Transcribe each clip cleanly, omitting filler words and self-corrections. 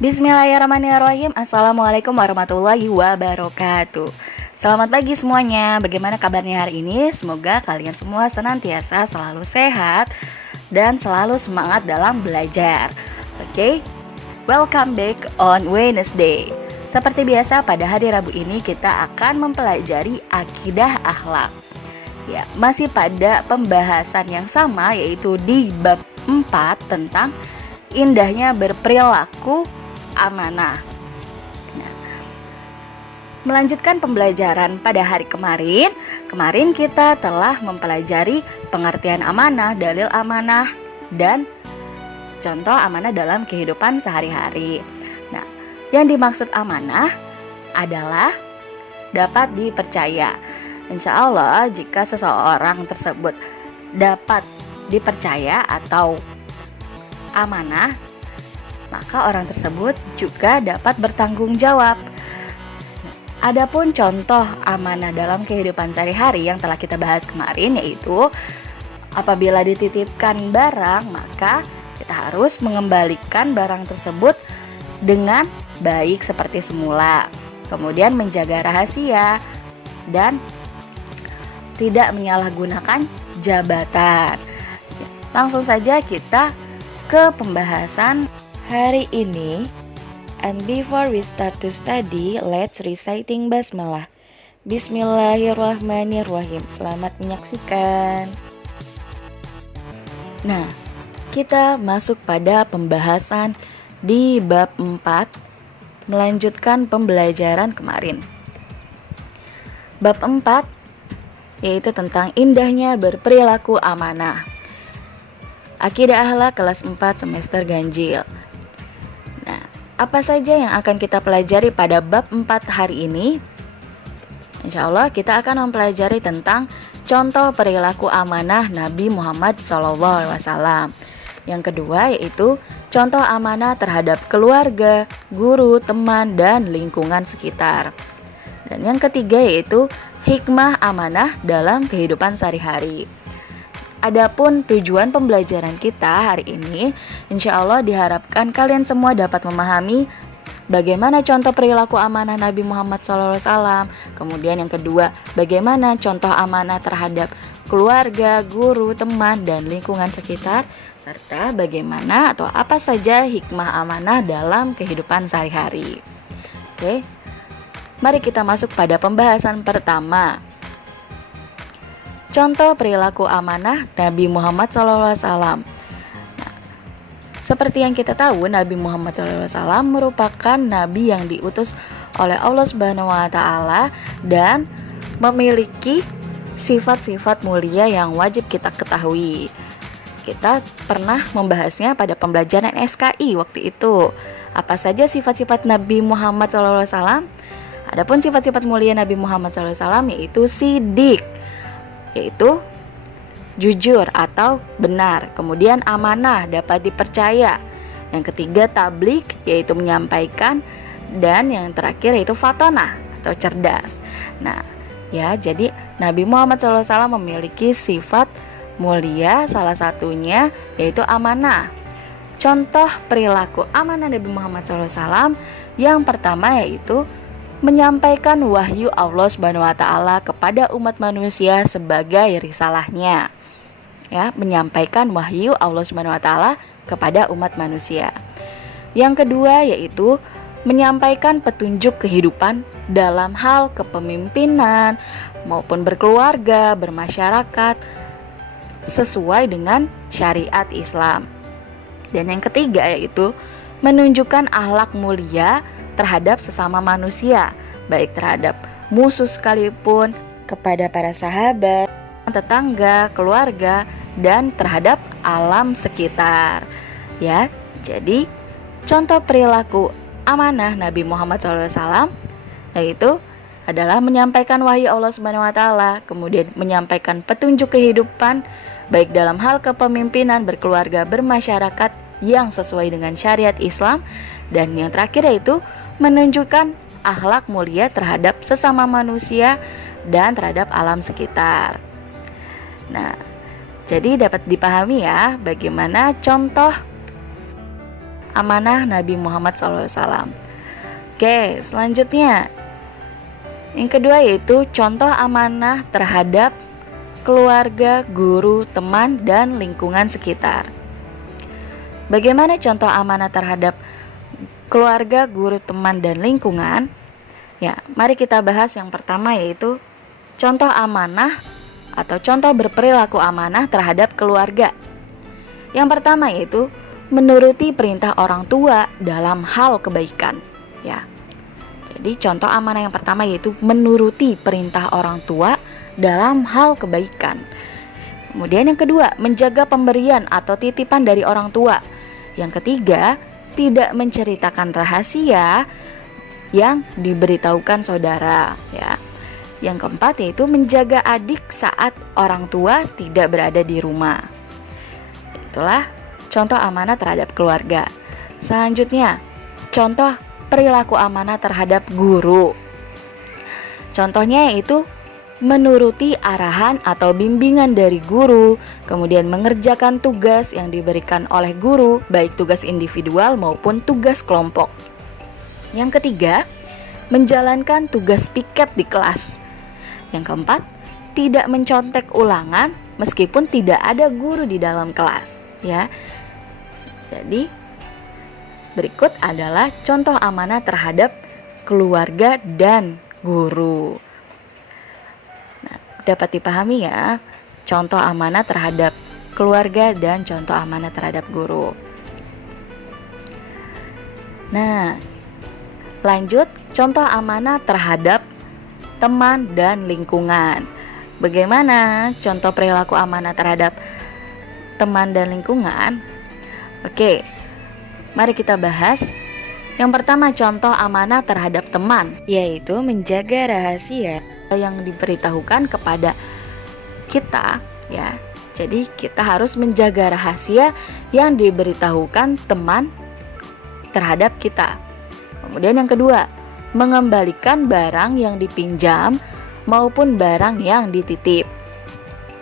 Bismillahirrahmanirrahim. Assalamualaikum warahmatullahi wabarakatuh. Selamat pagi semuanya. Bagaimana kabarnya hari ini? Semoga kalian semua senantiasa selalu sehat dan selalu semangat dalam belajar. Oke, welcome back on Wednesday. Seperti biasa pada hari Rabu ini kita akan mempelajari akidah akhlak. Ya, masih pada pembahasan yang sama, yaitu di bab 4 tentang indahnya berperilaku amanah. Nah, melanjutkan pembelajaran pada hari kemarin kita telah mempelajari pengertian amanah, dalil amanah, dan contoh amanah dalam kehidupan sehari-hari. Nah, yang dimaksud amanah adalah dapat dipercaya. Insya Allah jika seseorang tersebut dapat dipercaya atau amanah, maka orang tersebut juga dapat bertanggung jawab. Adapun contoh amanah dalam kehidupan sehari-hari yang telah kita bahas kemarin, yaitu apabila dititipkan barang, maka kita harus mengembalikan barang tersebut dengan baik seperti semula. Kemudian menjaga rahasia dan tidak menyalahgunakan jabatan. Langsung saja kita ke pembahasan hari ini. And before we start to study, let's reciting basmalah. Bismillahirrahmanirrahim. Selamat menyaksikan. Nah, kita masuk pada pembahasan di bab 4, melanjutkan pembelajaran kemarin. Bab 4 yaitu tentang indahnya berperilaku amanah. Akidah akhlak kelas 4 semester ganjil. Nah, apa saja yang akan kita pelajari pada bab 4 hari ini? Insya Allah kita akan mempelajari tentang contoh perilaku amanah Nabi Muhammad SAW. Yang kedua yaitu contoh amanah terhadap keluarga, guru, teman, dan lingkungan sekitar. Dan yang ketiga yaitu hikmah amanah dalam kehidupan sehari-hari. Adapun tujuan pembelajaran kita hari ini, insya Allah diharapkan kalian semua dapat memahami bagaimana contoh perilaku amanah Nabi Muhammad SAW. Kemudian yang kedua, bagaimana contoh amanah terhadap keluarga, guru, teman, dan lingkungan sekitar, serta bagaimana atau apa saja hikmah amanah dalam kehidupan sehari-hari. Oke, mari kita masuk pada pembahasan pertama. Contoh perilaku amanah Nabi Muhammad SAW. Nah, seperti yang kita tahu, Nabi Muhammad SAW merupakan Nabi yang diutus oleh Allah Subhanahu Wa Taala dan memiliki sifat-sifat mulia yang wajib kita ketahui. Kita pernah membahasnya pada pembelajaran SKI waktu itu. Apa saja sifat-sifat Nabi Muhammad SAW? Adapun sifat-sifat mulia Nabi Muhammad SAW yaitu sidik, yaitu jujur atau benar. Kemudian amanah, dapat dipercaya. Yang ketiga tabligh, yaitu menyampaikan. Dan yang terakhir yaitu fatonah atau cerdas. Nah, ya, jadi Nabi Muhammad SAW memiliki sifat mulia, salah satunya yaitu amanah. Contoh perilaku amanah Nabi Muhammad SAW yang pertama yaitu menyampaikan wahyu Allah Subhanahu Wa Taala kepada umat manusia sebagai risalahnya. Ya, menyampaikan wahyu Allah Subhanahu Wa Taala kepada umat manusia. Yang kedua yaitu menyampaikan petunjuk kehidupan dalam hal kepemimpinan maupun berkeluarga, bermasyarakat sesuai dengan syariat Islam. Dan yang ketiga yaitu menunjukkan akhlak mulia terhadap sesama manusia, baik terhadap musuh sekalipun, kepada para sahabat, tetangga, keluarga, dan terhadap alam sekitar. Ya, jadi contoh perilaku amanah Nabi Muhammad SAW yaitu adalah menyampaikan wahyu Allah Subhanahu Wa Taala, kemudian menyampaikan petunjuk kehidupan baik dalam hal kepemimpinan, berkeluarga, bermasyarakat yang sesuai dengan syariat Islam, dan yang terakhir yaitu menunjukkan akhlak mulia terhadap sesama manusia dan terhadap alam sekitar. Nah, jadi dapat dipahami ya bagaimana contoh amanah Nabi Muhammad SAW. Oke, selanjutnya yang kedua yaitu contoh amanah terhadap keluarga, guru, teman, dan lingkungan sekitar. Bagaimana contoh amanah terhadap keluarga, guru, teman, dan lingkungan? Ya, mari kita bahas yang pertama yaitu contoh amanah atau contoh berperilaku amanah terhadap keluarga. Yang pertama yaitu menuruti perintah orang tua dalam hal kebaikan. Ya. Jadi contoh amanah yang pertama yaitu menuruti perintah orang tua dalam hal kebaikan. Kemudian yang kedua, menjaga pemberian atau titipan dari orang tua. Yang ketiga, tidak menceritakan rahasia yang diberitahukan saudara, ya. Yang keempat yaitu menjaga adik saat orang tua tidak berada di rumah. Itulah contoh amanah terhadap keluarga. Selanjutnya, contoh perilaku amanah terhadap guru. Contohnya yaitu menuruti arahan atau bimbingan dari guru, kemudian mengerjakan tugas yang diberikan oleh guru, baik tugas individual maupun tugas kelompok. Yang ketiga, menjalankan tugas piket di kelas. Yang keempat, tidak mencontek ulangan meskipun tidak ada guru di dalam kelas, ya. Jadi, berikut adalah contoh amanah terhadap keluarga dan guru. Nah, dapat dipahami ya, contoh amanah terhadap keluarga dan contoh amanah terhadap guru. Nah, lanjut contoh amanah terhadap teman dan lingkungan. Bagaimana contoh perilaku amanah terhadap teman dan lingkungan? Oke, mari kita bahas. Yang pertama, contoh amanah terhadap teman, yaitu menjaga rahasia yang diberitahukan kepada kita, ya. Jadi kita harus menjaga rahasia yang diberitahukan teman terhadap kita. Kemudian yang kedua, mengembalikan barang yang dipinjam maupun barang yang dititip.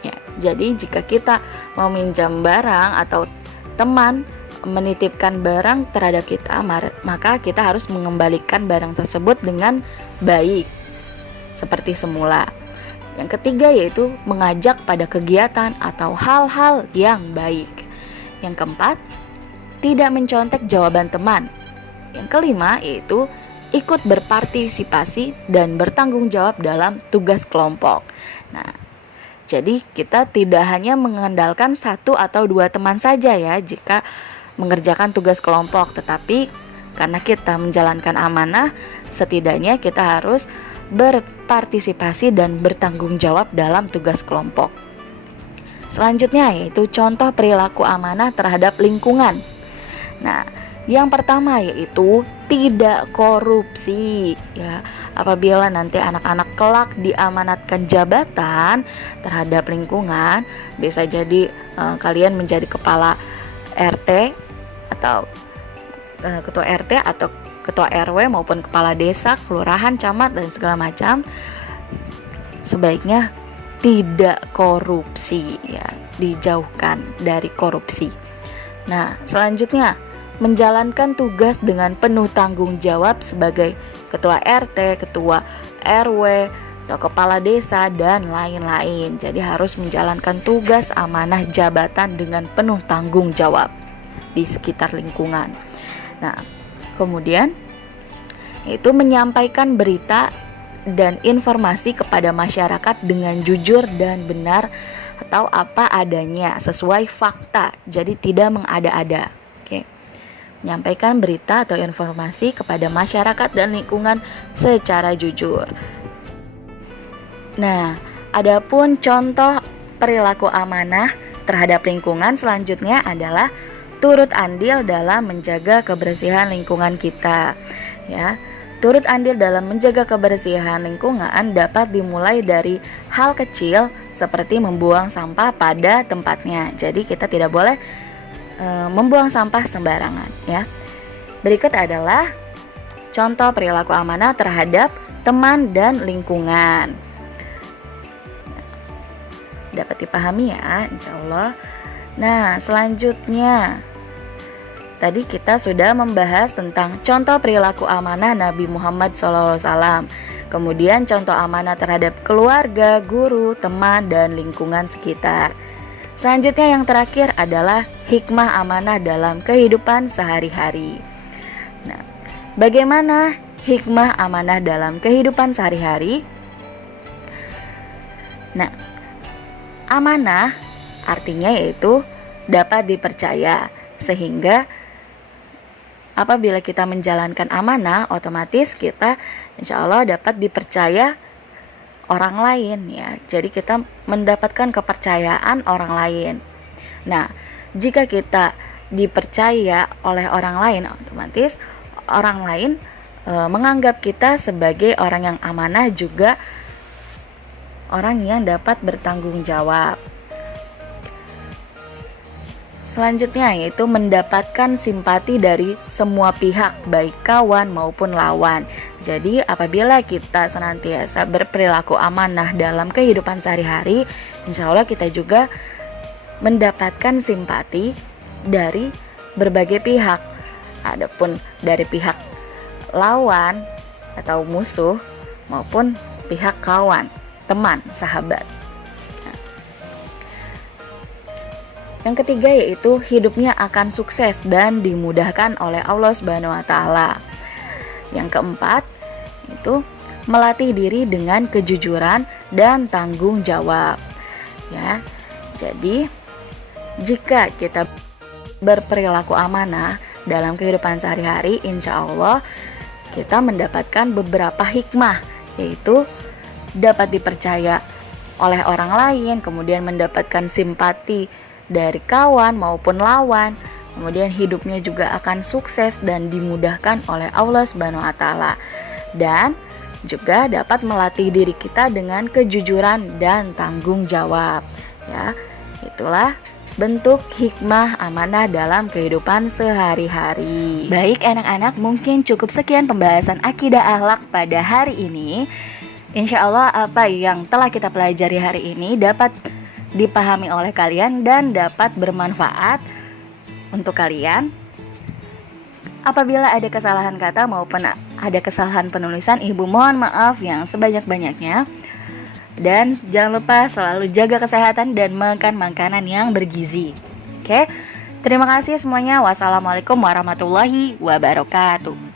Ya, jadi jika kita mau minjam barang atau teman menitipkan barang terhadap kita, maka kita harus mengembalikan barang tersebut dengan baik seperti semula. Yang ketiga yaitu mengajak pada kegiatan atau hal-hal yang baik. Yang keempat, tidak mencontek jawaban teman. Yang kelima yaitu ikut berpartisipasi dan bertanggung jawab dalam tugas kelompok. Nah, jadi kita tidak hanya mengandalkan satu atau dua teman saja ya jika mengerjakan tugas kelompok, tetapi karena kita menjalankan amanah, setidaknya kita harus berpartisipasi dan bertanggung jawab dalam tugas kelompok. Selanjutnya yaitu contoh perilaku amanah terhadap lingkungan. Nah, yang pertama yaitu tidak korupsi, ya. Apabila nanti anak-anak kelak diamanatkan jabatan terhadap lingkungan, bisa jadi kalian menjadi kepala RT atau ketua RT atau ketua RW maupun kepala desa, kelurahan, camat dan segala macam, sebaiknya tidak korupsi, ya, dijauhkan dari korupsi. Nah, selanjutnya menjalankan tugas dengan penuh tanggung jawab sebagai ketua RT, ketua RW, atau kepala desa dan lain-lain. Jadi harus menjalankan tugas amanah jabatan dengan penuh tanggung jawab di sekitar lingkungan. Nah, kemudian itu menyampaikan berita dan informasi kepada masyarakat dengan jujur dan benar atau apa adanya sesuai fakta. Jadi tidak mengada-ada. Oke. Menyampaikan berita atau informasi kepada masyarakat dan lingkungan secara jujur. Nah, adapun contoh perilaku amanah terhadap lingkungan selanjutnya adalah turut andil dalam menjaga kebersihan lingkungan kita. Ya, turut andil dalam menjaga kebersihan lingkungan dapat dimulai dari hal kecil seperti membuang sampah pada tempatnya. Jadi kita tidak boleh membuang sampah sembarangan, ya. Berikut adalah contoh perilaku amanah terhadap teman dan lingkungan. Dapat dipahami ya, insya Allah. Nah, selanjutnya tadi kita sudah membahas tentang contoh perilaku amanah Nabi Muhammad SAW. Kemudian contoh amanah terhadap keluarga, guru, teman, dan lingkungan sekitar. Selanjutnya yang terakhir adalah hikmah amanah dalam kehidupan sehari-hari. Nah, bagaimana hikmah amanah dalam kehidupan sehari-hari? Nah, amanah artinya yaitu dapat dipercaya, sehingga apabila kita menjalankan amanah, otomatis kita insya Allah dapat dipercaya orang lain ya. Jadi kita mendapatkan kepercayaan orang lain. Nah, jika kita dipercaya oleh orang lain, otomatis orang lain menganggap kita sebagai orang yang amanah, juga orang yang dapat bertanggung jawab. Selanjutnya yaitu mendapatkan simpati dari semua pihak, baik kawan maupun lawan. Jadi apabila kita senantiasa berperilaku amanah dalam kehidupan sehari-hari, insya Allah kita juga mendapatkan simpati dari berbagai pihak. Adapun dari pihak lawan atau musuh maupun pihak kawan, teman, sahabat. Yang ketiga yaitu hidupnya akan sukses dan dimudahkan oleh Allah Subhanahu wa taala. Yang keempat itu melatih diri dengan kejujuran dan tanggung jawab. Ya. Jadi jika kita berperilaku amanah dalam kehidupan sehari-hari, insya Allah kita mendapatkan beberapa hikmah, yaitu dapat dipercaya oleh orang lain, kemudian mendapatkan simpati dari kawan maupun lawan, kemudian hidupnya juga akan sukses dan dimudahkan oleh Allah Subhanahu wa taala, dan juga dapat melatih diri kita dengan kejujuran dan tanggung jawab. Ya, itulah bentuk hikmah amanah dalam kehidupan sehari-hari. Baik anak-anak, mungkin cukup sekian pembahasan akidah akhlak pada hari ini. Insya Allah apa yang telah kita pelajari hari ini dapat dipahami oleh kalian dan dapat bermanfaat untuk kalian. Apabila ada kesalahan kata maupun ada kesalahan penulisan, Ibu mohon maaf yang sebanyak-banyaknya. Dan jangan lupa selalu jaga kesehatan dan makan makanan yang bergizi. Oke? Terima kasih semuanya. Wassalamualaikum warahmatullahi wabarakatuh.